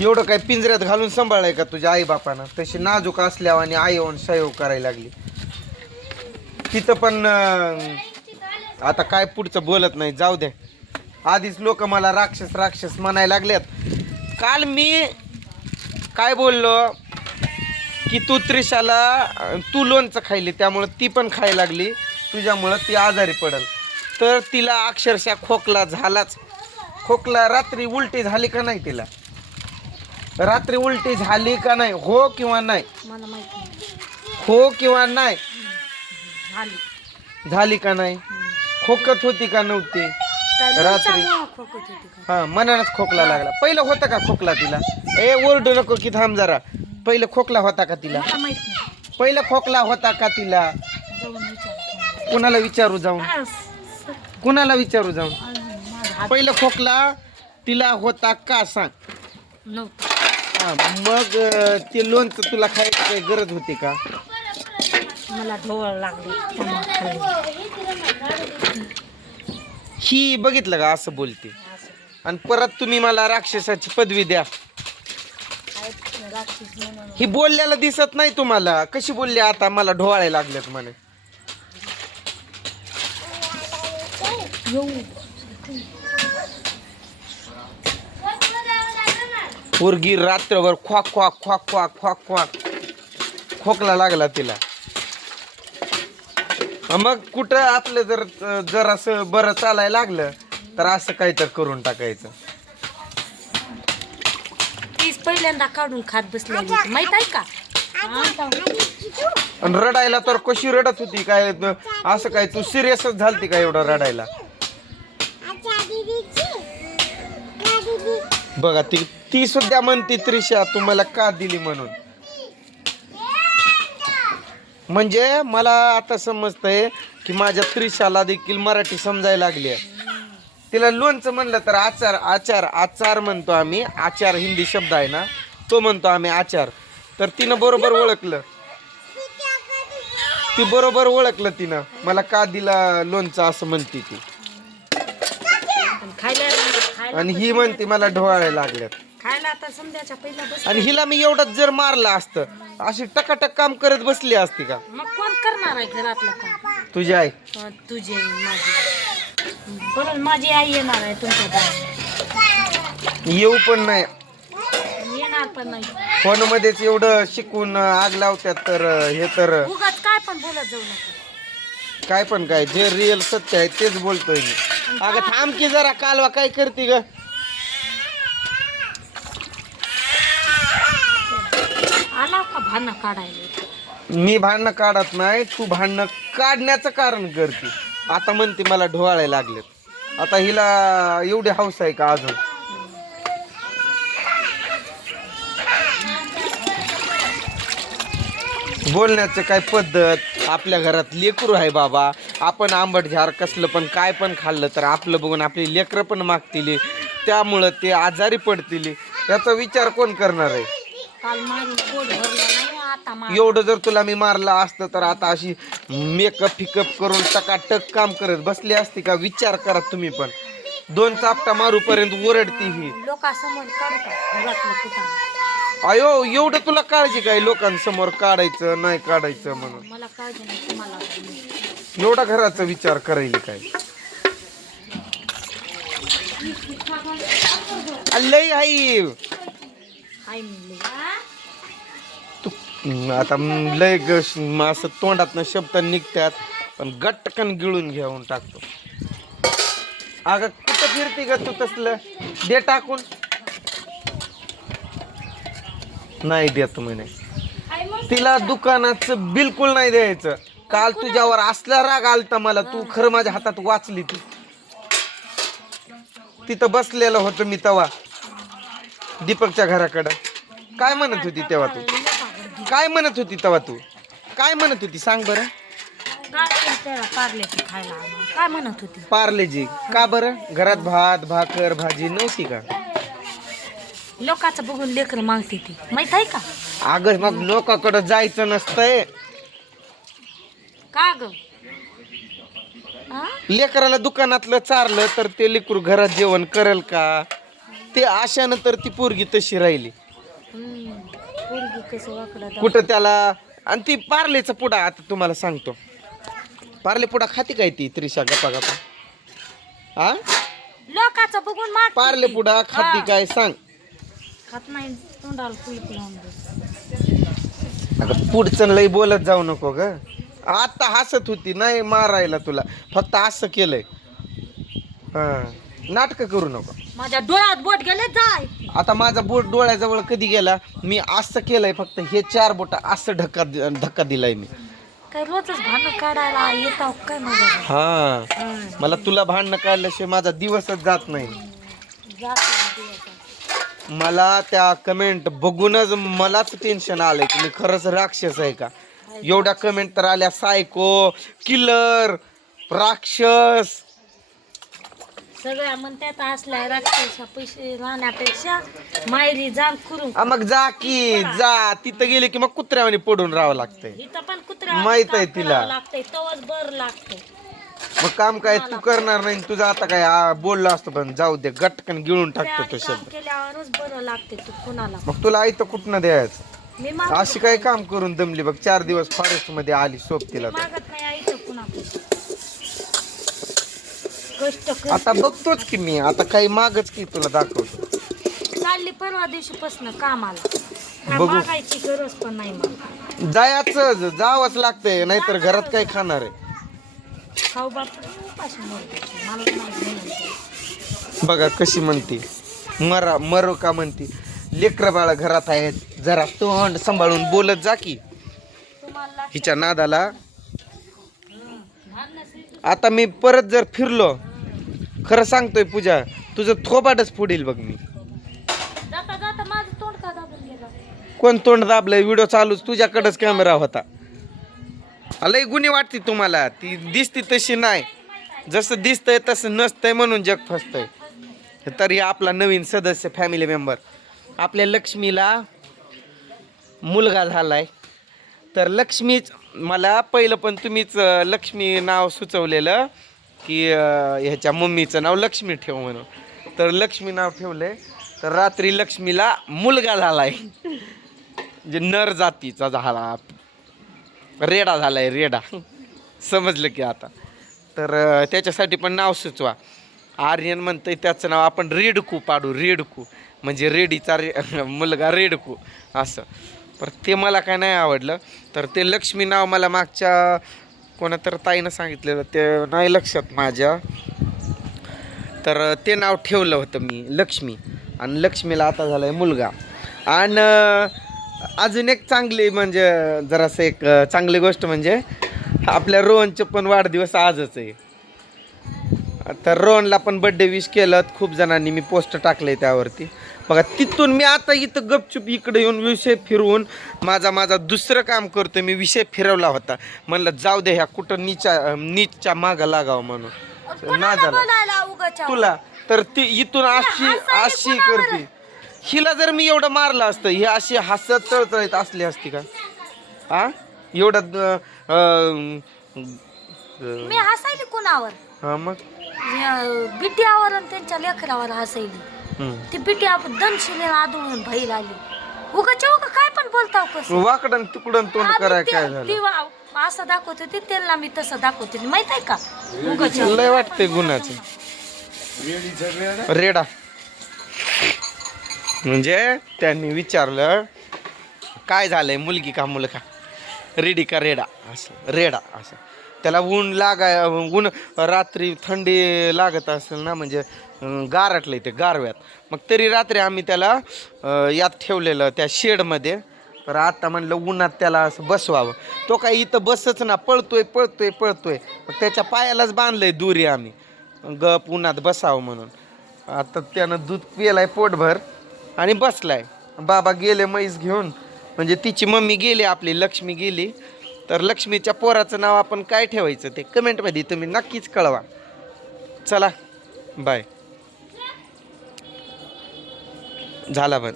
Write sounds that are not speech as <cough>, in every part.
एवढं काय पिंजऱ्यात घालून सांभाळाय का तुझ्या आई बापानं तशी नाजूक असल्यावर आणि आई येऊन सहयोग करायला लागली. तिथं पण आता काय पुढचं बोलत नाही जाऊ दे. आधीच लोक मला राक्षस राक्षस म्हणायला लागलेत. काल मी काय बोललो? की तू त्रिशाला तू लोणचं खायली त्यामुळं ती पण खायला लागली. तुझ्यामुळं ती आजारी पडल. तर तिला अक्षरशः खोकला झालाच. खोकला रात्री उलटी झाली का नाही तिला? रात्री उलटी झाली का नाही? हो किंवा नाही? मला माहिती नाही. हो किंवा नाही? झाली. झाली का नाही? खोकत होती का नव्हती? काय रात्री. लोणच्यामुळं खोकत होती का? हा मनानच खोकला लागला. पहिलं होतं का खोकला तिला? ए ओरडू नको की थांब जरा. पहिलं खोकला होता का तिला? मला माहीत नाही. पहिलं खोकला होता का तिला? जाऊन विचार. कुणाला विचारू जाऊन? कुणाला विचारू जाऊन? माझा हात पहिलं खोकला तिला होता का? सांग. नव्हता. हा, मग अं, ते लोणचं तुला खायची काही गरज होती का? मला ढोळ लागले. त्यामुळं खाल्लं. ही बघितलं का असं बोलते? असं. आणि परत तुम्ही मला राक्षसाची पदवी द्या. काय राक्षस म्हणून ही बोलल्याला दिसत नाही तुम्हाला. कशी बोलली आता? मला ढोळायला लागलेत म्हणे. येऊ. पोरगी रात्रभर ख्वाक ख्वाक ख्वाक ख्वाक ख्वाक ख्वाक. खोकला लागला तिला. मग कुठं आपलं जर जर असं बरं चालायला लागलं तर असं काहीतरी करून टाकायचं. तीच पहिल्यांदा काढून खात बसलेली होती. माहीत आहे का? आणि रडायला तर कशी रडत होती काय? असं काय तू सिरियसच झालती का एवढं रडायला? बघा ती ती सुद्धा म्हणते त्रिशा तुम्हाला का दिली म्हणून? म्हणजे मला आता समजतंय की माझ्या त्रिशाला देखील मराठी समजायला लागली आहे. तिला लोणचं म्हणलं तर आचार आचार आचार म्हणतो आम्ही. आचार हिंदी शब्द आहे ना तो म्हणतो आम्ही आचार. तर तिनं बरोबर ओळखलं. ती बरोबर ओळखलं तिनं. मला का दिला लोणचं असं म्हणते ती? आणि ही म्हणते मला ढोळायला लागल्यात खायला आता समजायच्या पहिला बस आणि हिला मी एवढंच जर मारलं असतं अशी टकाटक काम करत बसली असती का? मग कोण करणार आहे घरातलं काम? तुझी आई. अं, तुझे माझी बरं माझी आई येणार आहे तुमच्या दारी येऊ पण नाही. येणार पण नाही. फोन मध्येच एवढं शिकून आग लावत्यात तर हे तर उगाच काय पण बोलत जाऊ नका. काय पण काय जे रिअल सत्य आहे तेच बोलतोय मी. अगं थांब की जरा कालवा काय करते ग? आला का भांडणं काढायला? मी भांडणं काढत नाही तू भांडणं काढण्याचं कारण करते. आता म्हणते मला ढोळायला लागलेत. आता हिला एवढी हौस आहे का अजून? बोलण्याचं काय पद्धत? आपल्या घरात लेकरू आहे बाबा. आपण आंबट झार कसलं पण काय पण खाल्लं तर आपलं बघून आपली लेकरं पण मागतील. त्यामुळं ते आजारी पडतील. याचा विचार कोण करणार आहे? एवढं जर तुला मी मारलं असतं तर आता अशी मेकअप फिकअप करून टकाटक काम करत बसली असती का? विचार करा तुम्ही पण. दोन चापटा मारूपर्यंत ओरडती ही. अयो एवढं तुला काळजी काय? लोकांसमोर काढायचं नाही काढायचं म्हणून. एवढा घराचा विचार करायला काय? लय आई आई. तू आता लय ग म असं शब्द निघतात पण गटकन गिळून घेऊन टाकतो. अगं कुठं फिरते ग तू तसलं? दे टाकून. नाही देत म्हणे. तिला दुकानाचं बिलकुल नाही द्यायचं. काल तुझ्यावर असला राग आलता मला तू खरं माझ्या हातात वाचली ती. तिथं बसलेलं होतं मी तवा दीपकच्या घराकडं. काय म्हणत होती तेव्हा तू? काय म्हणत होती तेव्हा तू? काय म्हणत होती? सांग बरं. खायला आम्हाला? काय म्हणत होती? पार्लेजी का बरं? घरात भात भाकर भाजी नव्हती का? लोकांचं बघून लेकर मागते ती. माहीत आहे का? अगं मग लोकांकडं जायचं नसतंय. का ग? लेकराला दुकानातलं चारलं तर ते लेकरू घरात जेवण करेल का? ते अशानंतर ती पोरगी तशी राहिली. हम्म. पोरगी कसं वाकडा दाव- कुठं त्याला? आणि ती पार्लेचा पुडा आता तुम्हाला सांगतो. पार्ले पुडा खाते काय ती त्रिशा? गप्पा गप्पा. हा लोकाचं बघून माग पार्ले पुडा खाती काय सांग. खात नाही तोंडाला. अगं पुढचं लई बोलत जाऊ नको ग. आता हसत होती नाही मारायला तुला. फक्त असं केलंय. हा. नाटक करू नको. माझ्या डोळ्यात बोट गेले जाय. आता माझा बोट डोळ्याजवळ कधी गेला मी असं केलंय फक्त हे चार बोट असं धक्का धक्का दिलाय मी. काय रोजच भांडण काढायला येताव काय माझ्या? हा. मला तुला भांडणं काढल्याशिवाय माझा दिवसच जात नाही. मला त्या कमेंट बघूनच मलाच टेन्शन आलंय की मी खरंच राक्षस आहे का? एवढ्या कमेंट तर आल्या सायको किलर राक्षस. सगळ्या म्हणतात असल्या राक्षसा पैसे राहण्यापेक्षा मायरी जाण करून आ, मग जा की जा. तिथं गेले की मग कुत्र्यावानी पडून राहावं लागतंय. इथं पण कुत्रा माहीत आहे तिला. लागतंय तवच बर लागतंय. मग काम काय तू करणार नाही तुझं आता काय बोललो असतो पण जाऊ दे गटकन गिळून टाकतो तो काम शब्द. केल्यावरच बरं लागते तू कुणाला. मग तुला आई तर कुठनं द्यायचं? मी अशी काय काम करून दमली बघ चार दिवस फॉरेस्टमध्ये आली सोबतीला तर. मागत नाही आईचं कुणाकडे कष्ट कर. आता बघतोच की मी आता काही मागच की तुला दाखवतो. चालली परवा दिवशी पासन कामाला. काय बघू. मागायची गरज पण नाही मला. जायचं जावंच लागतंय नाहीतर घरात काय खाणार आहे? खाऊ बाप उपाशी मरते. मला तर नाही जमायचं. बघा कशी म्हणते. मरा मरो का म्हणते. लेकर बाळा घरात आहेत. जरा तोंड सांभाळून बोलत जा की. हिच्या नादाला. आता मी परत जर फिरलो खरं सांगतोय पूजा तुझं थोबाडच पुढील बघ मी. तोंड कोण तोंड दाबलंय? व्हिडिओ चालूच. तुझ्याकडंच कॅमेरा होता. लय गुन्हे वाटते तुम्हाला. ती दिसती तशी नाही. जसं दिसतंय तसं नसतंय म्हणून जग फसतंय. तरी आपला नवीन सदस्य फॅमिली मेंबर आपल्या लक्ष्मीला मुलगा झालाय. तर लक्ष्मीच मला पहिलं पण तुम्हीच लक्ष्मी नाव सुचवलेलं की ह्याच्या मम्मीचं नाव लक्ष्मी ठेव म्हणून. तर लक्ष्मी नाव ठेवलंय. तर रात्री लक्ष्मीला मुलगा झालाय. म्हणजे नर जातीचा झाला. रेडा झालाय रेडा. समजलं की आता. तर त्याच्यासाठी पण नाव सुचवा. आर्यन म्हणतंय त्याचं नाव आपण रेडकू पाडू रेडकू. म्हणजे रेडीचा रे <laughs> मुलगा रेडकू असं. पर ते मला काय नाही आवडलं. तर ते लक्ष्मी नाव मला मागच्या कोणा तर ताईनं सांगितलेलं ते नाही लक्षात माझ्या. तर ते नाव ठेवलं होतं मी लक्ष्मी. आणि लक्ष्मीला आता झालं आहे मुलगा. आणि अजून एक चांगली म्हणजे जरासं एक चांगली गोष्ट म्हणजे आपल्या रोहनचे पण वाढदिवस आजच आहे. तर रोहनला पण बड्डे विश केलं. खूप जणांनी मी पोस्ट टाकले त्यावरती. बघा तिथून मी आता इथं गपचूप इकडे येऊन विषय फिरवून माझा माझा दुसरं काम करतोय मी विषय फिरवला होता. म्हणलं जाऊ दे ह्या कुठं नीचा नीचच्या मागं लागावं म्हणून. ना झाला तुला? तर ती इथून अशी अशी? करते. हिला जर मी एवढं मारलं असतं ही अशी हसत चळचळीत असली असती का? आ? एवढं मी हसायली कुणावर? हा मग? बिटियावर आणि त्यांच्या लेकरावर हसायली. ती बिटिया दनशिले आदळून भैल आली. उगाच्या उगा काय पण बोलताव कसं? वाकडन तिकडून तोंड कराय ते- काय झालं? ती वा- असं दाखवत होती त्यांना मी तसं दाखवते. माहीत आहे का? उगाच्या लय वाटतंय गुन्हाचं रेडा. म्हणजे त्यांनी विचारलं काय झालंय मुलगी का मुलगा? रेडी का रेडा. असं रेडा असं. त्याला ऊन लागाय ऊन रात्री थंडी लागत असेल ना म्हणजे गारटलं ते गारव्यात. मग तरी रात्री आम्ही त्याला यात ठेवलेलं त्या शेडमध्ये. तर आता म्हणलं उन्हात त्याला असं बसवावं. तो काय इथं बसच ना पळतोय पळतोय पळतोय. मग त्याच्या पायालाच बांधलंय दुरी आम्ही. गप उन्हात बसावं म्हणून. आता त्यानं दूध पिलाय पोटभर आणि बसलाय. बाबा गेले म्हैस घेऊन. म्हणजे तिची मम्मी गेली आपली लक्ष्मी गेली. तर लक्ष्मीच्या पोराचं नाव आपण काय ठेवायचं ते कमेंटमध्ये तुम्ही नक्कीच कळवा. चला बाय. झाला बंद.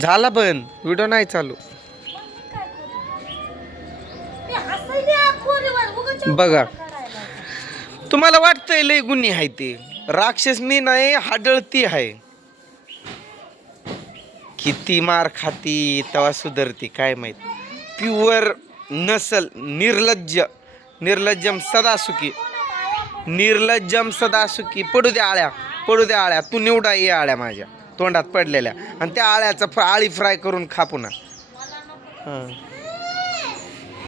झाला बंद. व्हिडिओ नाही चालू. बघा. तुम्हाला वाटतंय लय गुन्हे आहे ते. राक्षस मी नाही हाडळती आहे. किती मार खाती तेव्हा सुधरती काय माहीत. प्युअर नसल निर्लज्ज. निर्लज्जम सदा सुखी निर्लज्जम सदा सुखी पडू द्या आळ्या. पडू द्या आळ्या. तू निवडा ये आळ्या माझ्या. तोंडात पडलेल्या. आणि त्या आळ्याचं फ्रा आळी फ्राय करून खा पुन्हा. हां.